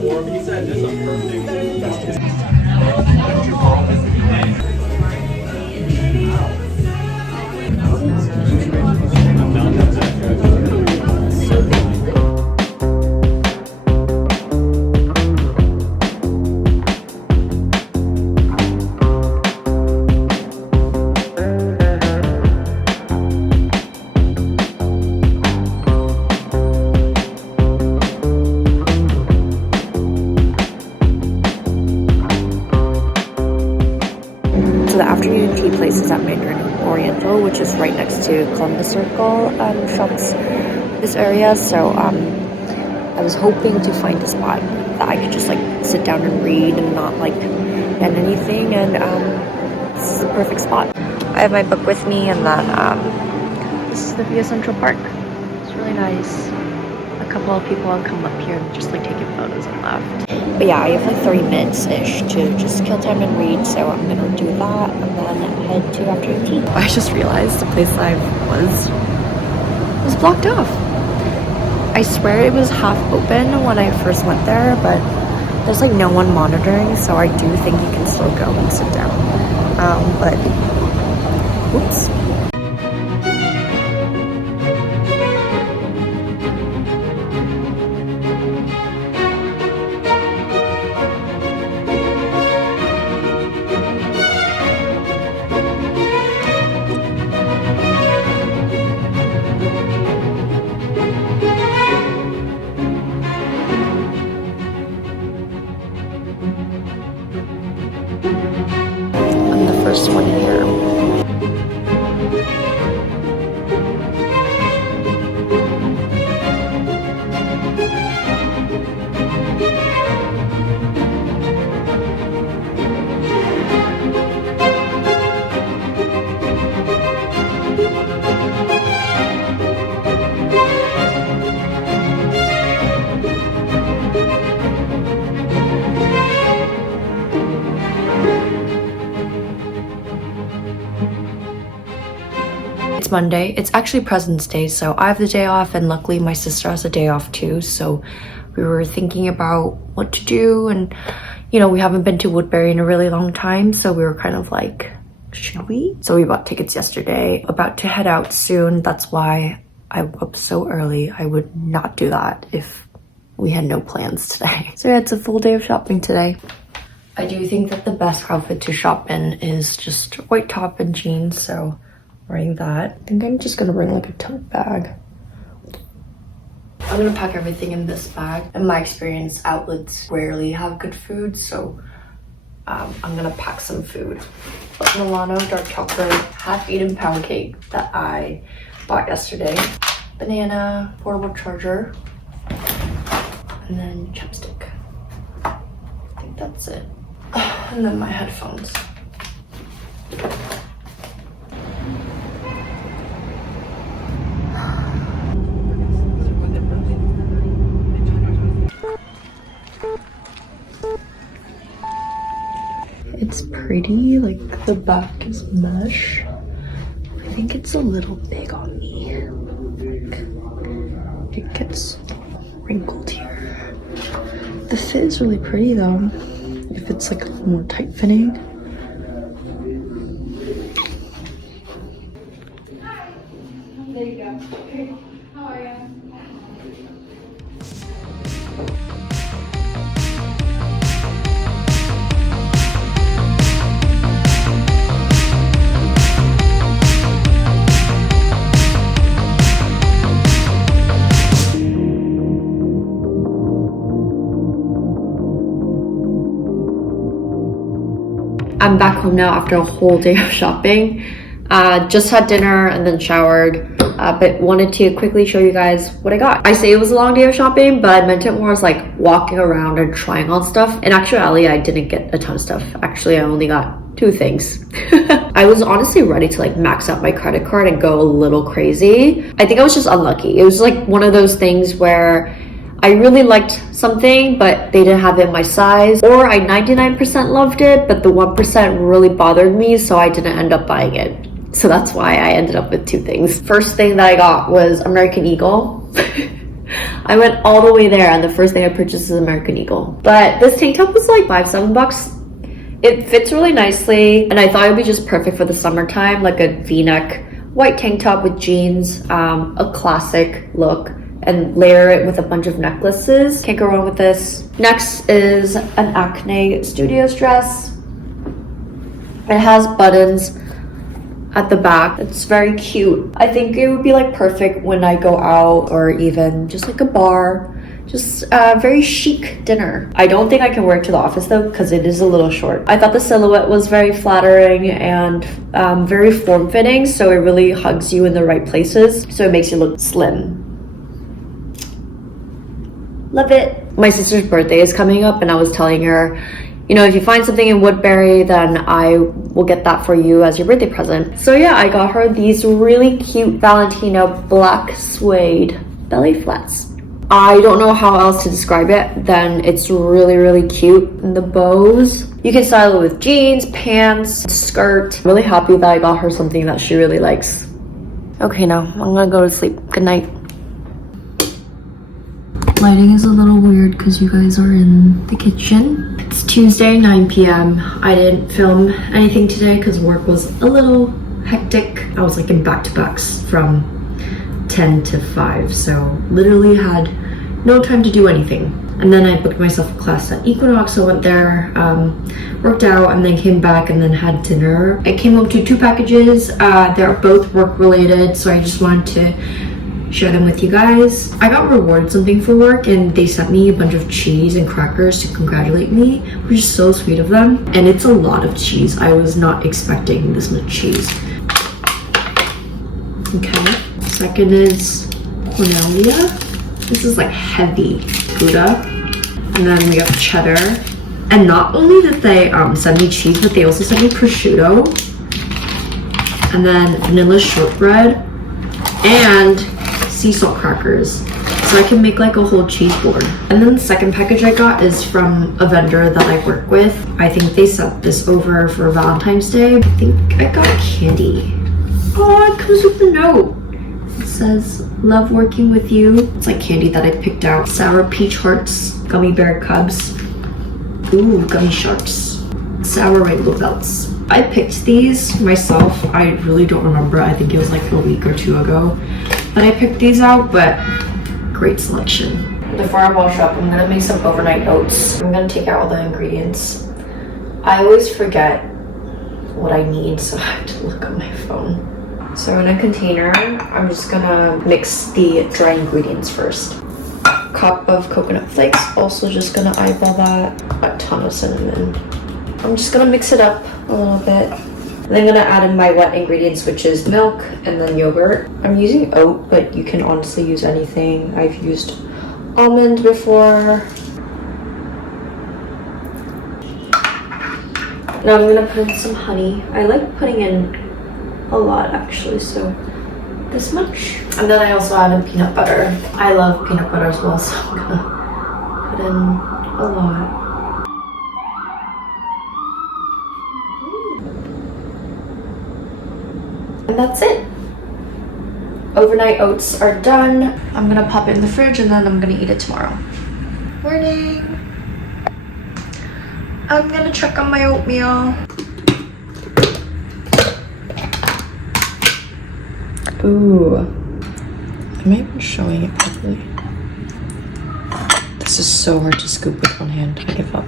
He said this is a perfect The afternoon tea place is at Mandarin Oriental, which is right next to Columbus Circle shops this area. So I was hoping to find a spot that I could just like sit down and read and not like get anything, and this is the perfect spot. I have my book with me, and then this is the view of Central Park. It's really nice. A couple of people have come up here and just like taking photos and left. But yeah, I have like 30 minutes-ish to just kill time and read, so I'm gonna do that and then head to afternoon tea. I just realized the place I was blocked off. I swear it was half open when I first went there, but there's like no one monitoring, so I do think you can still go and sit down. But oops. First one here. It's Monday. It's actually President's Day, so I have the day off, and luckily my sister has a day off too. So we were thinking about what to do, and you know, we haven't been to Woodbury in a really long time, so we were kind of like, should we? So we bought tickets yesterday, about to head out soon. That's why I woke up so early. I would not do that if we had no plans today. So yeah, it's a full day of shopping today. I do think that the best outfit to shop in is just white top and jeans, so wearing that. I think I'm just gonna bring like a tote bag. I'm gonna pack everything in this bag. In my experience, outlets rarely have good food, so I'm gonna pack some food. Milano dark chocolate half-eaten pound cake that I bought yesterday. Banana, portable charger, and then chapstick. I think that's it. And then my headphones. It's pretty, like the back is mesh. I think it's a little big on me. It gets wrinkled here. The fit is really pretty though, if it's like a little more tight fitting. There you go. Okay. How are you? I'm back home now after a whole day of shopping. Just had dinner and then showered, but wanted to quickly show you guys what I got. I say it was a long day of shopping, but I meant it more as like walking around and trying on stuff. In actuality, I didn't get a ton of stuff. Actually, I only got 2 things. I was honestly ready to like max out my credit card and go a little crazy. I think I was just unlucky. It was like one of those things where I really liked something, but they didn't have it in my size, or I 99% loved it, but the 1% really bothered me, so I didn't end up buying it. So that's why I ended up with 2 things. First thing that I got was American Eagle. I went all the way there, and the first thing I purchased is American Eagle. But this tank top was like $5-7. It fits really nicely, and I thought it would be just perfect for the summertime, like a v-neck white tank top with jeans, a classic look, and layer it with a bunch of necklaces. Can't go wrong with this. Next is an Acne Studios dress. It has buttons at the back. It's very cute. I think it would be like perfect when I go out, or even just like a bar. Just a very chic dinner. I don't think I can wear it to the office though, because it is a little short. I thought the silhouette was very flattering and very form-fitting, so it really hugs you in the right places, so it makes you look slim. Love it. My sister's birthday is coming up, and I was telling her, you know, if you find something in Woodbury, then I will get that for you as your birthday present. So yeah, I got her these really cute Valentino black suede belly flats. I don't know how else to describe it, then it's really cute. And the bows, you can style it with jeans, pants, skirt. Really happy that I got her something that she really likes. Okay, now I'm gonna go to sleep. Good night. Lighting is a little weird because you guys are in the kitchen. It's Tuesday, 9 p.m. I didn't film anything today because work was a little hectic. I was like in back-to-backs from 10 to 5, so literally had no time to do anything. And then I booked myself a class at Equinox, so I went there, worked out, and then came back and then had dinner. I came home to 2 packages. They're both work related, so I just wanted to share them with you guys. I got rewarded something for work, and they sent me a bunch of cheese and crackers to congratulate me, which is so sweet of them. And it's a lot of cheese. I was not expecting this much cheese. Okay. Second is Cornelia. This is like heavy Gouda. And then we have cheddar. And not only did they send me cheese, but they also sent me prosciutto. And then vanilla shortbread. And sea salt crackers. So I can make like a whole cheese board. And then the second package I got is from a vendor that I work with. I think they sent this over for Valentine's Day. I think I got candy. Oh, it comes with a note. It says, love working with you. It's like candy that I picked out. Sour peach hearts, gummy bear cubs. Ooh, gummy sharks. Sour rainbow belts. I picked these myself. I really don't remember. I think it was like a week or 2 ago. But I picked these out, but great selection. Before I wash up, I'm gonna make some overnight oats. I'm gonna take out all the ingredients. I always forget what I need, so I have to look on my phone. So in a container, I'm just gonna mix the dry ingredients first. Cup of coconut flakes, also just gonna eyeball that. A ton of cinnamon. I'm just gonna mix it up a little bit. And then I'm gonna add in my wet ingredients, which is milk and then yogurt. I'm using oat, but you can honestly use anything. I've used almond before. Now I'm gonna put in some honey. I like putting in a lot actually, so this much. And then I also add in peanut butter. I love peanut butter as well, so I'm gonna put in a lot. And that's it. Overnight oats are done. I'm gonna pop it in the fridge and then I'm gonna eat it tomorrow. Morning. I'm gonna check on my oatmeal. Ooh, am I even showing it properly? This is so hard to scoop with one hand. I give up.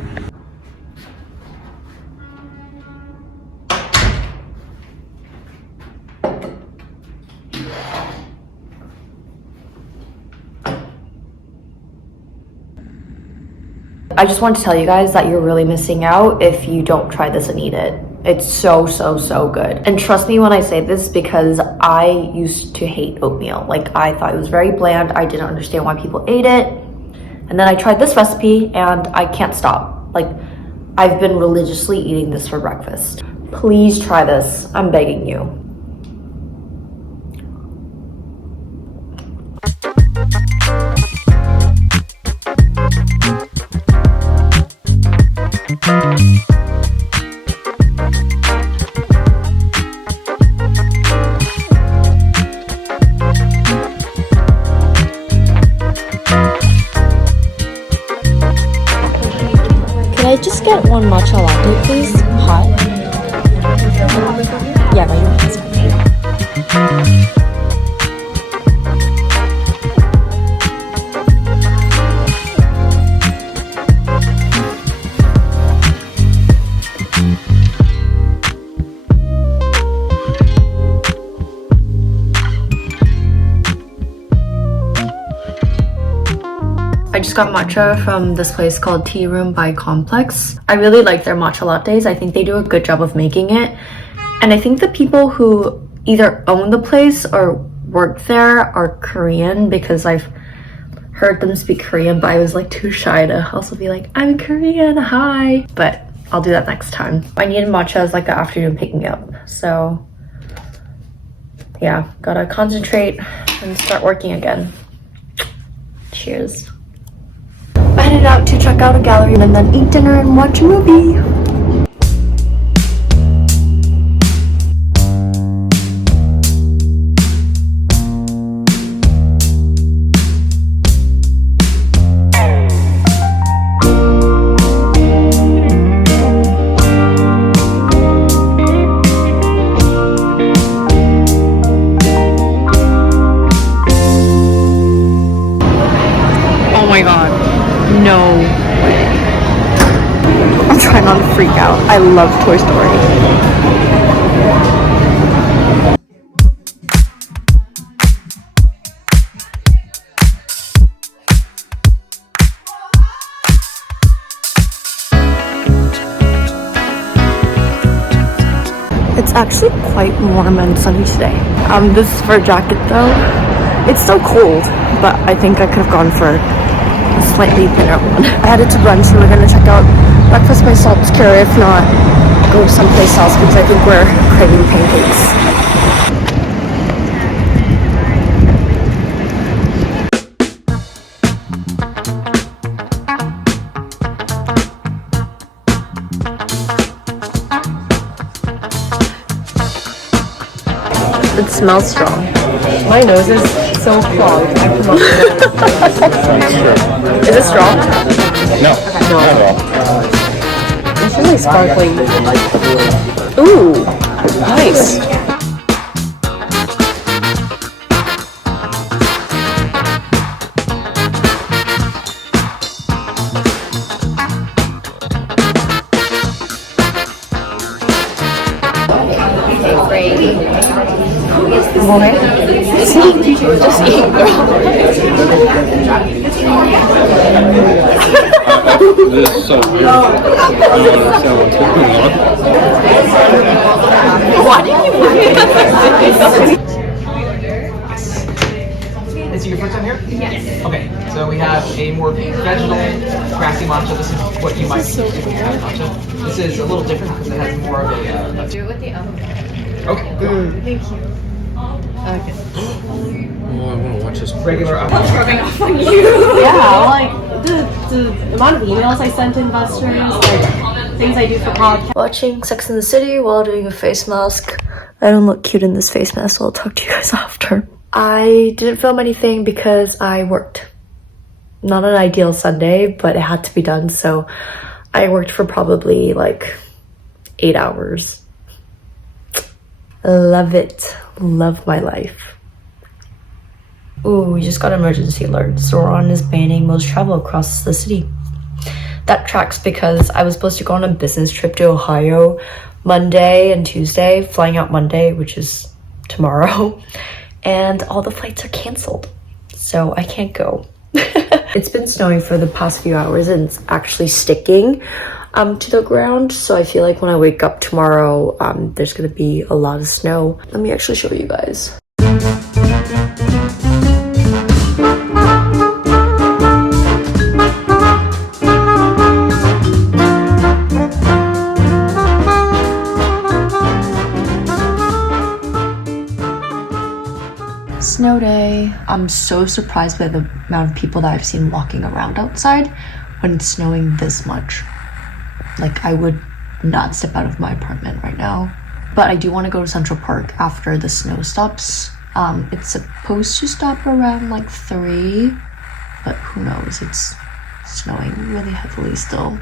I just want to tell you guys that you're really missing out if you don't try this and eat it. It's so good. And trust me when I say this, because I used to hate oatmeal. Like, I thought it was very bland. I didn't understand why people ate it. And then I tried this recipe and I can't stop. Like, I've been religiously eating this for breakfast. Please try this. I'm begging you. I just get one matcha latte, please? Hot? Yeah, right now. That's fine. I just got matcha from this place called Tea Room by Complex. I really like their matcha lattes. I think they do a good job of making it. And I think the people who either own the place or work there are Korean, because I've heard them speak Korean, but I was like too shy to also be like, I'm Korean, hi. But I'll do that next time. I needed matcha as like the afternoon picking up. So yeah, gotta concentrate and start working again. Cheers. I headed out to check out a gallery and then eat dinner and watch a movie. Oh my god. No way. I'm trying not to freak out. I love Toy Story. It's actually quite warm and sunny today. This is for a jacket though. It's still cold, but I think I could have gone for a slightly thinner one. I headed to brunch and we're gonna check out Breakfast by Salt's Cure. If not, go someplace else because I think we're craving pancakes. It smells strong. My nose is so clogged. I cannot. Is it strong? No, not at all. It's really sparkling. Ooh, Nice. what? Just eat, girl. This is so weird. I don't understand what's going on. Why did you Is it your first time here? Yes. Okay, so we have a more vegetal, grassy matcha. This is what you might be used to when you have matcha. This is a little different because it has more of a... Do it with the other one. Okay. Thank you. Okay. Oh, I want to watch this. Regular... Rubbing off on you. Yeah, like the amount of emails I sent investors, like things I do for podcasts. Watching Sex and the City while doing a face mask. I don't look cute in this face mask, so I'll talk to you guys after. I didn't film anything because I worked. Not an ideal Sunday, but it had to be done, so I worked for probably like 8 hours. Love it. Love my life. Ooh, we just got an emergency alert. Sauron is banning most travel across the city. That tracks because I was supposed to go on a business trip to Ohio Monday and Tuesday, flying out Monday, which is tomorrow, and all the flights are canceled, so I can't go. It's been snowing for the past few hours and it's actually sticking to the ground, so I feel like when I wake up tomorrow, there's gonna be a lot of snow. Let me actually show you guys. Snow day. I'm so surprised by the amount of people that I've seen walking around outside when it's snowing this much. Like, I would not step out of my apartment right now. But I do want to go to Central Park after the snow stops. It's supposed to stop around like 3, but who knows, it's snowing really heavily still.